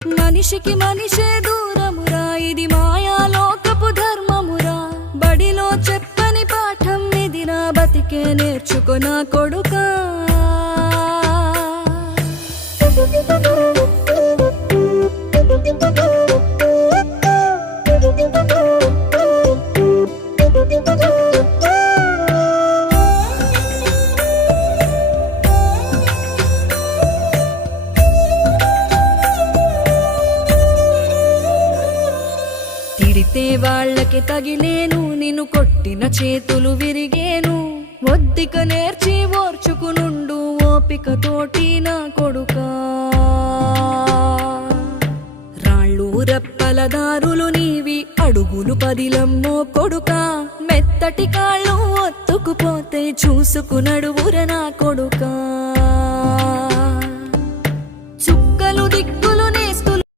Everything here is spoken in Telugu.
మనిషికి మనిషే దూరమురా, ఇది మాయాలోకపు ధర్మమురా. బడిలో చెప్పని పాఠం ఇదిరా, బతికే నేర్చుకున్న కొడుకా. తిడితే వాళ్ళకి తగిలేను, నిన్ను కొట్టిన చేతులు విరిగేను. ఒద్దిక నేర్చి ఓర్చుకునుండు ఓపికతోటి నా కొడుకా. రాళ్ళు రెప్పల దారులు నీవి, అడుగులు పదిలమ్మో కొడుకా. మెత్తటి కాళ్ళు ఒత్తుకుపోతే చూసుకునడువుర నా కొడుకా. చుక్కలు దిక్కు